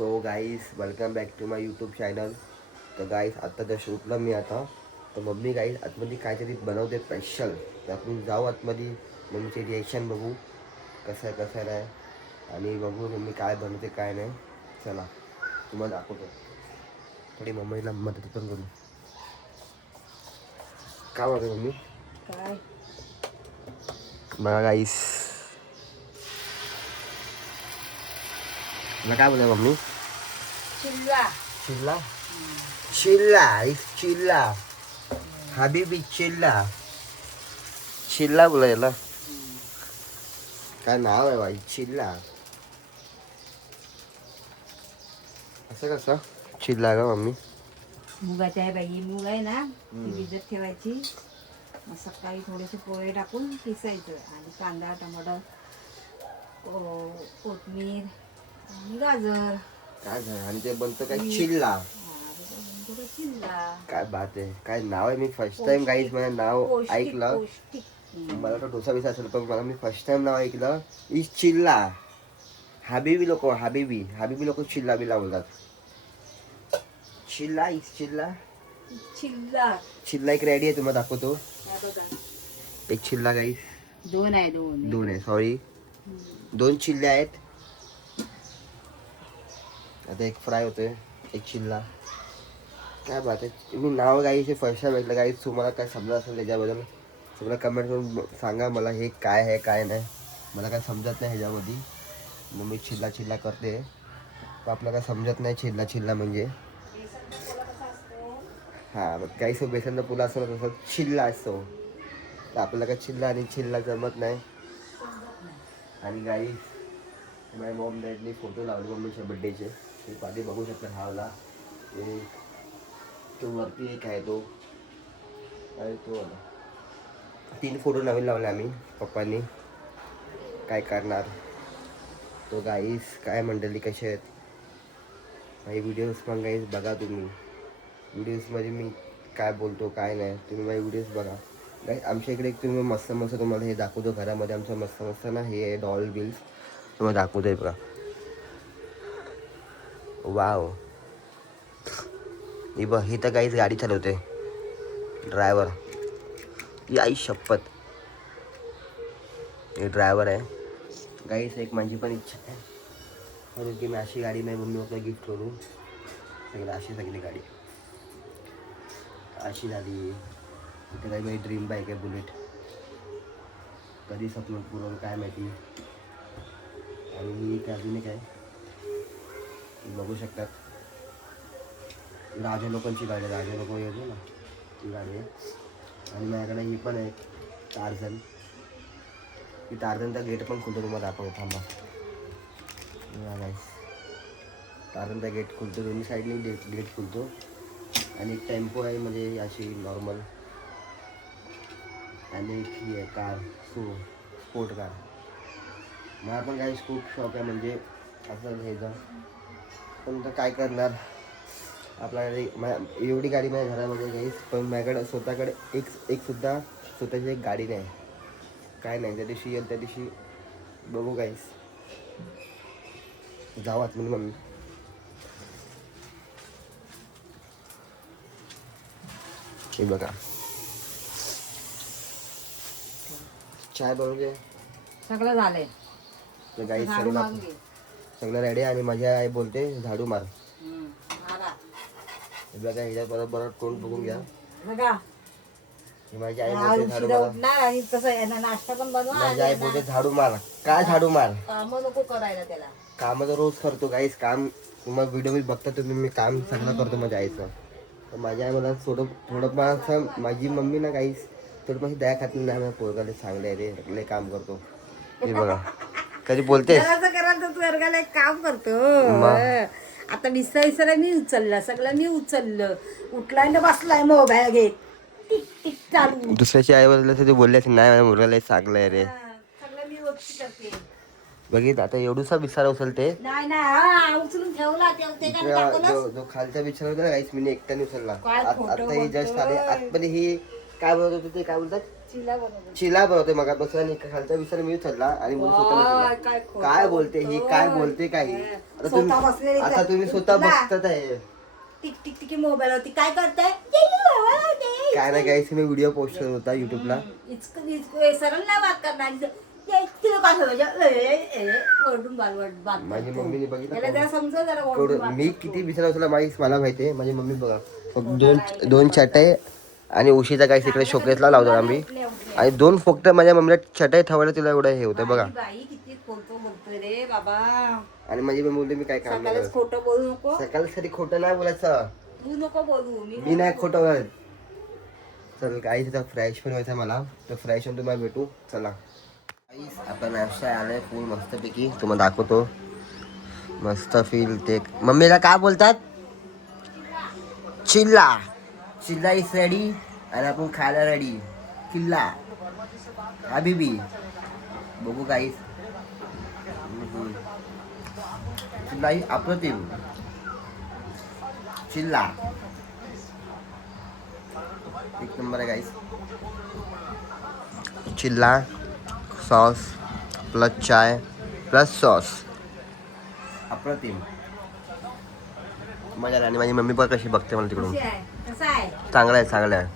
So guys welcome back to my YouTube channel. तर guys आता तर शूटला मी आता तर मम्मी गाईस आतमध्ये काहीतरी बनवते स्पेशल. तर आपण जाऊ आतमध्ये मम्मीचे रिॲक्शन बघू कसं नाही आणि बघू मम्मी काय बनवते काय नाही. चला तुम्हाला दाखवतो. थोडी मम्मीला मदत पण करू. काय बनवते मम्मी? काय बघा गाईस तुला काय बनवते मम्मी? चिल्ला चिल्ला चिल्ला इस चिल्ला हबीबी चिल्ला चिल्ला बोलायला काय नाव आहे बाई चिल्ला. असं कसं चिल्ला का मम्मी? मुगाची आहे बाई. मूग आहे ना ती भिजत ठेवायची. मग सकाळी थोडेसे पोहे टाकून किसायचं आणि कांदा टमाटर कोथिंबीर आणि गाजर. काय झालं आणि ते बनतं काय चिल्ला. चिल्ला काय बात आहे. काय नाव आहे. मी फर्स्ट टाइम गाईज मला नाव ऐकलं. पौष्टिक. मला तर डोसा बिसा असेल पण मला मी फर्स्ट टाइम नाव ऐकलं इस चिल्ला. हबीबी लोक चिल्ला बिल्ला बोलतात. चिल्ला इस चिल्ला चिल्ला चिल्ला एक रेडी आहे तुम्हाला दाखवतो. हे बघा. एक चिल्ला गाईस दोन आहे दोन आहे सॉरी 2 चिल्ले आहेत. आता एक फ्राय होतोय एक चिल्ला. काय बात आहे. मी नाव गाईचे फर्स्ट टाइम ऐकलं गाईस. तुम्हाला काय समजत असेल त्याच्याबद्दल सगळं कमेंट करून सांगा मला हे काय आहे काय नाही. मला काय समजत नाही ह्याच्यामध्ये. मग मी चिल्ला करते तर आपल्याला काय समजत नाही चिल्ला म्हणजे. हां काही सो बेसनचा पुला असतो तसं चिल्ला असतो. तर आपल्याला काय चिल्ला जमत नाही. आणि गाईस माझ्या मॉम डॅडनी फोटो लावले मम्मीच्या बड्डेचे. ते पाठी बघू शकता हा ते तो वरती एक आहे तो आणि तो आला. 3 फोटो नवीन लावले आम्ही पप्पांनी. काय करणार. तो गाईस काय मंडळी कसे आहेत माझे व्हिडिओज पण गाईस बघा तुम्ही. व्हिडिओजमध्ये मी काय बोलतो काय नाही तुम्ही माझे व्हिडिओज बघा गाईस. आमच्या इकडे एक तुम्ही मस्त तुम्हाला हे दाखवतो. घरामध्ये आमचं मस्त ना हे डॉल बिल्स तुम्हाला दाखवतो आहे बघा. वाव ही बघ ही तर काहीच गाडी चालवते ड्रायव्हर. ही आई शपथ हे ड्रायव्हर आहे गाईस. एक माझी पण इच्छा आहे म्हणून की मी अशी गाडी नाही मम्मी आपल्या गिफ्ट करू सगळं. अशी सगळी गाडी अशी झाली. इथे काही माझी ड्रीम बाईक आहे बुलेट. कधी स्वप्न पुरवलं काय माहिती. आणि ही एक अजून एक आहे बघू शकतात. राजा लोकांची गाडी आहे. राजा लोक येतो ना ती गाडी आहे. आणि माझ्याकडे ही पण आहे टार्झन. की टार्झनचा गेट पण खुलतो तुम्हाला दाखवतो थांबा. टार्झनचा गेट खुलतो दोन्ही साईडने गेट खुलतो. आणि एक टेम्पो आहे म्हणजे अशी नॉर्मल. आणि एक ही आहे कार स्पोर्ट कार. मला पण काही खूप शौक आहे म्हणजे असं ह्याचा. पण तर काय करणार आपल्याकडे एवढी गाडी माझ्या घरामध्ये गाईस. पण माझ्याकडे स्वतःकडे एक सुद्धा स्वतःची एक गाडी नाही. काय नाही ज्या दिवशी येईल त्या दिवशी बघू गाईस. जाऊ आत म्हणजे मम्मी. हे बघा चाय बनवले सगळं झालंय. तर गाईस झाडू मारून घे. सगळं रेडी. आणि माझ्या आई बोलते झाडू मार. मारा. हे बघा ह्याच्या बरोबर कोण बघून घ्या. बघा माझी आई बोलते झाडू उशिरा मार. उठणार आणि तसं यांना नाश्ता पण बनवा. माझी आई बोलते झाडू मार. काय झाडू मार. काम नको करायला त्याला. काम तर रोज करतो गाईस. काम तुम्हाला व्हिडिओ मध्ये बघता तुम्ही मी काम सगळं करतो माझ्या आईचं. तर माझी आई मला थोडंफार असं माझी मम्मी ना गाईस थोडंफार दया खात नाही. माझ्या पोरगाले चांगले आहे रे लय काम करतो. हे बघा कधी बोलतेस करायला तर तू वर्गाला एक काम करतो. आता विसरा मी उचलला सगळं मी उचललं. उठलाय ना बसलाय मोबाईल घेत टिक टिक चालू. दुसऱ्याची आई बोलले ते बोलले नाही माझ्या मुलाला चांगलं आहे रे. सगळं मी वरती करते. बघित आता एवढूसा बिचारा उचलते. नाही उचलून ठेवला ते काय टाकलं. जो खालचा बिचारा होता गाईस मी एकट्याने उचलला. काय खोटं आता ही जस्ट आले आतमध्ये. ही काय बोलत होते ते, काय बोलतात, चिला बनवतो. चिला बनवते मग बसला आणि खालचा विसर मी उचलला आणि बोल स्वतः काय बोलते ही, काय बोलते काही. आता तुम्ही स्वतः बघतात आहे टिक टिक टिक मोबाईल होती काय करताय. काय नाही गाईस, मी व्हिडिओ पोस्ट करत होता युट्यूबला. सरळ नाही बात करणार. माझी मम्मीने त्याला बघितलं जरा समजा जरा ओरडून मी वागतो. किती विसरला तुला मला माहिती आहे. माझी मम्मी बघा दोन चटई आणि उशीचा गाईस इकडे शोकेसला लावतो आम्ही. आणि दोन फक्त माझ्या मम्मीला चटई ठेवायला तिला एवढं हे होतं बघा. बाई किती खोटं बोलतोय रे बाबा. आणि माझी मम्मी बोलते मी काय काम नाही सकाळच खोटं बोलू नको. सकाळसाठी खोटं नाही बोलायचं. तू नको बोलू. मी नाही खोटं बोलत. चल गाईस आता फ्रेश पण व्हायचं मला, तर फ्रेश होऊन तुम्हाला भेटू. चला गाईस आता नाश्ता आलाय फुल मस्तपैकी, तुम्हाला दाखवतो. मस्त फील ते मम्मीला काय बोलतात, चिल्ला. चिल्ला इज रेडी आणि आपण खायला रेडी. चिल्ला हबीबी बघू गाईस. चिल्ला ही अप्रतिम. चिल्ला एक नंबर आहे गाईस. चिल्ला सॉस प्लस चाय प्लस सॉस अप्रतिम मजा आली. आणि माझी मम्मी पण कशी बघते मला तिकडून. कसं आहे चांगलं आहे, चांगलं आहे.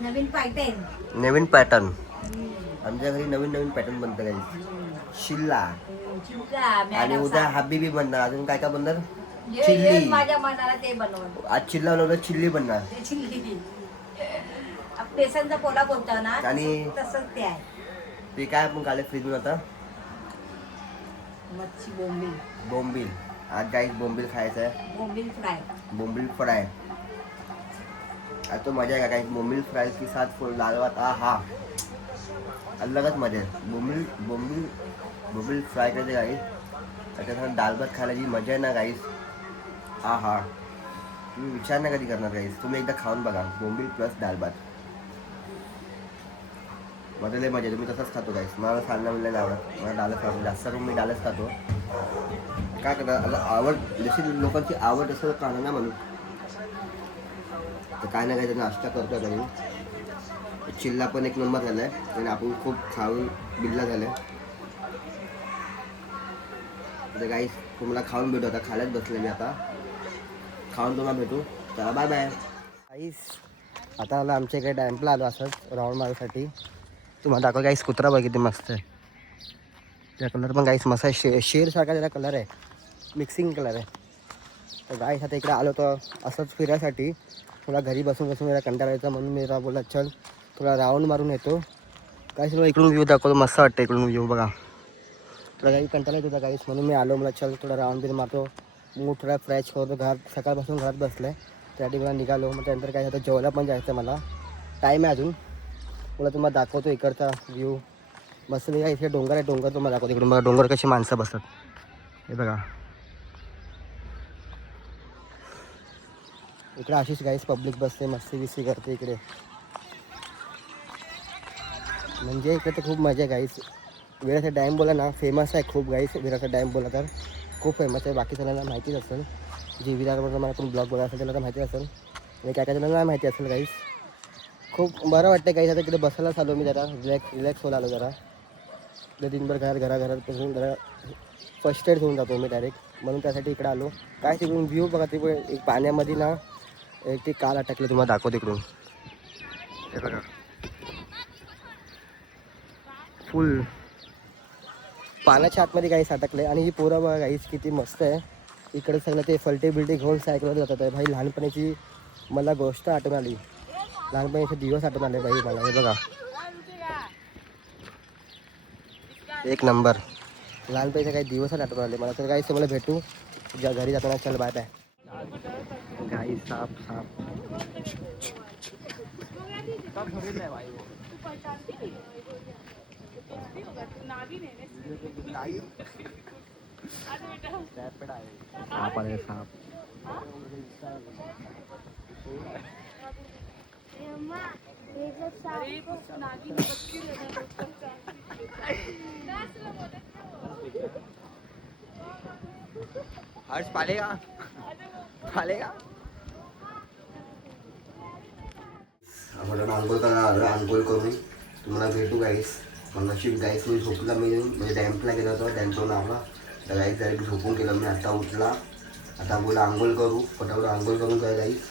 नवीन पॅटर्न. नवीन पॅटर्न आमच्या घरी नवीन पॅटर्न बनतं गाईस. चिल्ला आणि उद्या हबीबी बनणार. अजून काय काय बनणार, चिल्ली. माझ्या मनाला ते बनवून आज चिल्ला बनवलं, चिल्ली बनणार. ते चिल्ली बेसनचा पोला बोलतो ना आणि तसंच ते आहे. ते काय आपण काढले फ्रीजमध्ये आता, मच्छी बोंबील. बोंबील. आज गाईस बोंबील खायचं आहे. बोंबील फ्राय. बोंबील फ्राय. आज तो मजा आहे का गाईस. बोंबील फ्राय के साथ फुल दाल भात. हा अलगच मजा आहे. बोंबील फ्राय करते गाईस. त्याच्यानंतर दाल भात खायला जी मजा आहे ना गाईस. हा तुम्ही विचार नाही कधी करणार गाईस. तुम्ही एकदा खाऊन बघा बोंबील प्लस दाल भात. मला लय मजा आहे. तुम्ही तसंच खातो गाईस. मला खायला मिळालं नाही आवडत. मला डालच खातो जास्त करून. मी डालच खातो. काय करणार आवड जशी लोकांची आवड असं खाणं ना म्हणून तर काय ना काय त्यांना नाश्ता करतो काही. चिल्ला पण एक नंबर झाला आहे आणि आपण खूप खाऊन बिल्ला झालं आहे. तर गाईस तुम्हाला खाऊन भेटू. आता खायलाच बसले मी. आता खाऊन तुम्हाला भेटू. चला बाय बाय गाईस. आता आला आमच्या इकडे डॅम्पला आलो असंच राऊंड मारण्यासाठी. तुम्हाला दाखव गाईस कुत्रा बघ किती मस्त आहे. त्या कलर पण गाईस मस्त आहे. शेरसारखा त्याला कलर आहे. मिक्सिंग कलर आहे. तर गाईस आता इकडे आलो तर असंच फिरायसाठी. थोडा घरी बसून मला कंटाळा यायचा म्हणून मी बोलला चल थोडा राऊंड मारून येतो. गाईस तुला इकडून व्ह्यू दाखवतो. मस्त वाटतं इकडून व्ह्यू बघा. तुला काही कंटाळा येत होता गाईस म्हणून मी आलो. मला चल थोडा राऊंड बिन मारतो. मूड थोडा फ्रेश करतो. सकाळपासून घरात बसलं आहे त्यासाठी मला निघालो. मग त्यानंतर काय आता जेवायला पण जायचं मला. टाईम आहे अजून. मला तुम्हाला दाखवतो इकडचा व्ह्यू. मस्त मी काय इथे डोंगर आहे. डोंगर तुम्हाला दाखवतो. इकडून बघा डोंगर कशी माणसं बसतात हे बघा. इकडे अशीच गाईस पब्लिक बसते मस्ती बिस्ती करते इकडे. म्हणजे इकडे तर खूप मजा आहे गाईस. विराचा डॅम बोला ना फेमस आहे खूप गाईस. विराचा डॅम बोला तर खूप फेमस आहे. बाकी जणांना माहितीच असेल. जे विरारवर मला कोण ब्लॉग बघा असेल त्याला तर माहिती असेल आणि काय काय जणांना माहिती असेल गाईस. खूप बरं वाटतं गाईस. आता इकडे बसायलाच आलो मी जरा रिलॅक्स व्हायला आलो जरा. दिनभर घरात बसून जरा फर्स्टेड होऊन जातो मी डायरेक्ट म्हणून त्यासाठी इकडे आलो. काय तिकडून व्ह्यू बघा. तिकडे एक पाण्यामध्ये ना एक ते काल अटकले तुम्हाला दाखवतो तिकडून हे बघा. फुल पाण्याच्या आतमध्ये गाईस अटकले. आणि ही पोरं बघा गाईस किती मस्त आहे. इकडे सगळं ते फलटे बिलटे घेऊन सायकलवर जातात आहे भाई. लहानपणीची मला गोष्ट आठवण आली. लहानपणीचे दिवस आठवण आले भाई मला. हे बघा एक नंबर. लहानपणीचे काही दिवसच आठवण आले मला. तर गाईस मला भेटू ज्या घरी जाताना. चल बाय बाय गाई. साप साप आले साप. हर्ष पालेगा. आपण आंघोळ करायला आलो, आंघोळ करून तुम्हाला भेटू गाईस. मग नशीब गाईस मी झोपला, मी म्हणजे डॅम्पला गेलो होतो, डॅम्पवरून आला तर गाईस डायरेक्ट झोपून गेलो मी. आता उठला, आता बोला आंघोळ करू, फटाफट आंघोळ करून काय गाईस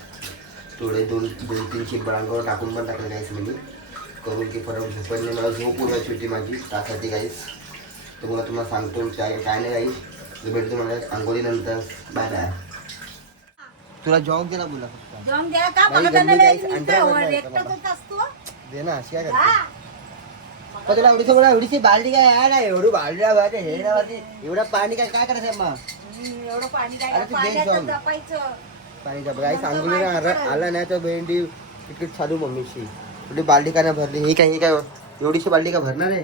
थोडे दोन तीन चिंबळ अंगावर टाकून पण टाकले गाईस मी करून की फटाफट झोपायला नाही, मला झोप उडवायची होती माझी त्यासाठी गाईस. तर मला तुम्हाला सांगतो काय नाही गाईस, भेटतो मला आंघोळीनंतर. Bye bye. तुला जॉब दिला बोला फक्त जाऊन द्या का बाई, बघा गल्ली गाईस, त्यांना अंडर वर नाही एकटाच का होत असतो दे ना अशी काय करते. पण तुला एवढीची बालडी काय आहे ना, एवढी बालडी हे ना एवढं पाणी काय काय करायचं मग एवढं पाणी काय अरे तू देख पाण्याचं जाऊन. जपायचं. पाणी गाई सांगून आला नाही तर भेंडी तिकीट चालू मम्मीची. एवढी बालडी काय नाही भरली, ही काय एवढीशी बालडी का भरणार आहे.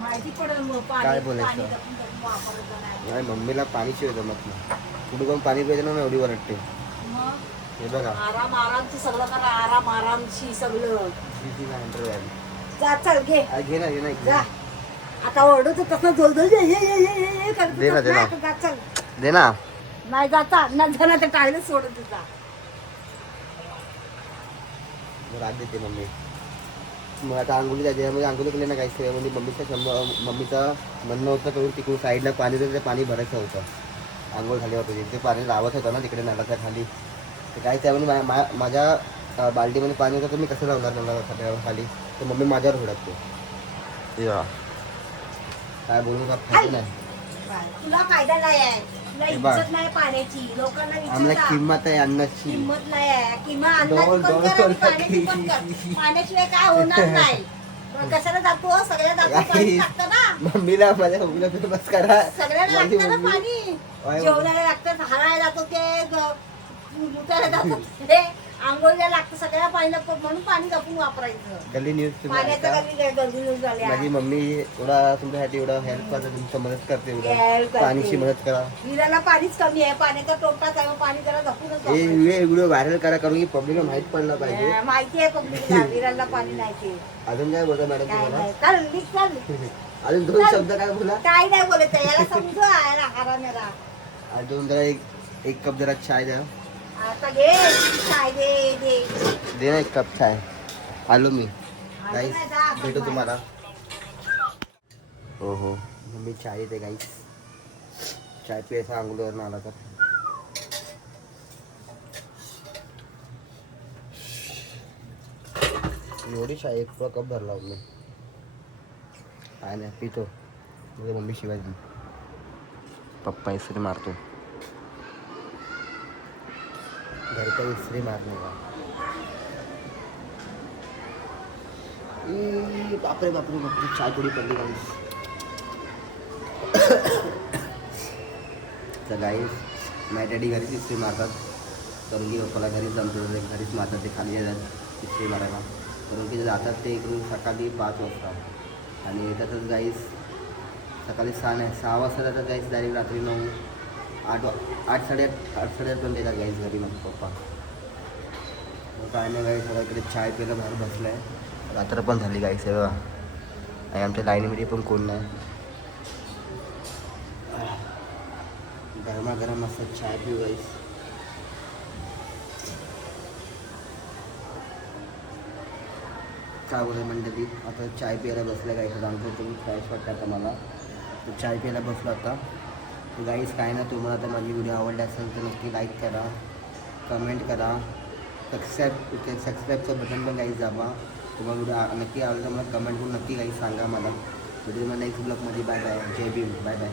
माहिती पडेल मग पाणी काय बोलायचं? पाणी जपून जपून वापरायचं नाही. नाही मम्मीला पाणी शिवाय जमत नाही, कुठे पण पाणी पाहिजे ना एवढी वरटते. मग हे बघा आराम आरामची सगळं करा, आराम आरामशी सगळं. घे जा चल घे ना घे ना जा. आता ओरडत तसं जोलजोल करत दे ना, दे ना. जा चल. दे ना. नाही जाता न झाला तर टाळलं सोडत जा. राग देते मम्मी. मग आता आंघोळी जायचे म्हणजे आंघोळी केली ना काही म्हणजे मम्मीचं म्हणणं होतं करून तिकडून साईडला पाणी होतं, ते पाणी भरायचं होतं. आंघोळ खाली होतं ते पाणी लावत होतं ना तिकडे नळाच्या खाली. ते काय त्यामध्ये माझ्या बाल्टीमध्ये पाणी होतं तर मी कसं लावणार नळाच्या खाली, तर मम्मी माझ्यावर हुडकते. काय बोलू का फायदा नाही. तुला फायदा नाही आहे, तुला हे बघ. इज्जत नाही पाण्याची. लोकांना आम्हाला विचार किंमत आहे अन्नाची. किंमत नाही आहे. किंवा अन्नाची दोन- पण दोन कर आणि रुपये. पाण्याची पण कर. पाण्याशिवाय काय होणार नाही. मग कशाला जातो सगळ्या जातो पाणी लागतं ना. मम्मीला माझ्या मम्मीला फेमस करा. सगळ्याला माझी लागतं ना मम्मी- पाणी. ओय, जेवणाला लागतं, हारायला जातो ते मुतायला जातो ते आंघोळीला लागतं, सगळ्या पाणी लागतं म्हणून पाणी जपून वापरायचं. गल्ली न्यूज तुम्ही पाण्याचं ऐका. कधी गरजू न्यूज झाल्या. माझी मम्मी एवढा तुमच्यासाठी एवढा हेल्प करते, तुमची मदत करते, Help एवढं करते. पाणीची मदत करा. विराला पाणीच कमी आहे, पाण्याचा टोटाच आहे, पाणी जरा जपूनच हे वापरायचं. व्हिडिओ व्हायरल करा करून की पब्लिकला माहित पडलं पाहिजे. माहिती आहे पब्लिकला विराला पाणी नाही ते अजून काय बोलता मॅडम काय तुम्हाला? नाही. चल निघ चल. अजून दोन शब्द काय बोला. काय नाही बोलत आहे, याला समजू याला हरामेला. अजून जरा एक कप जरा चाय द्या. आता घे चाय दे दे ना एक कप चाय. आलो मी गाईस, नाही, जा, आपण भेटू बाहेर. तुम्हाला. हो हो मी चाय येते गाईस. चाय प्यायचा आंघोळीवरून आला तर. एवढी चाय एक पुरा कप भरला मी. काय नाही पितो. म्हणजे मम्मी शिवायची पप्पा इसरी मारतो. घर का इसरी मारने का. बापरे बापरे बापरे चाय थोडी पडली गाईस. तर गाईस माझ्या डॅडी घरीच इस्त्री मारतात, कारण की पप्पाला घरीच जमतो, घरीच मारतात ते खाली येतात इस्त्री मारायला. कारण की जातात ते इकडून सकाळी 5 वाजता आणि येतातच गाईस सकाळी 6 वाजता जातात गाईस, डायरेक्ट रात्री 9 8 साडेआठ पण येतात गाईस घरी मग पप्पा. मग काय नाही गाईस, सगळ्या इकडे चाय प्यायला बाहेर बसलं आहे. रात्र पण झाली गाईस आहे बघा, आणि आमच्या लाईनीमध्ये पण कोण नाही. गरमागरम मस्त चाय पिऊ गाईस. काय बोलू मंडळी, आता चाय प्यायला बसलं गाईस. सांगतो तुम्ही फ्रेश वाटतं आता मला, तर चाय प्यायला बसलो आता. गाईस काय ना, तुम्हाला आता माझी व्हिडिओ आवडली असेल तर नक्की लाईक करा, कमेंट करा, सबस्क्राईबचं बटन पण गाईस दाबा. तुम्हाला व्हिडिओ नक्की आवडलं तर मला कमेंट करून नक्की काही सांगा मला. व्हिडिओ मला नेक्स्ट ब्लॉगमध्ये. बाय बाय, जय भीम, बाय बाय.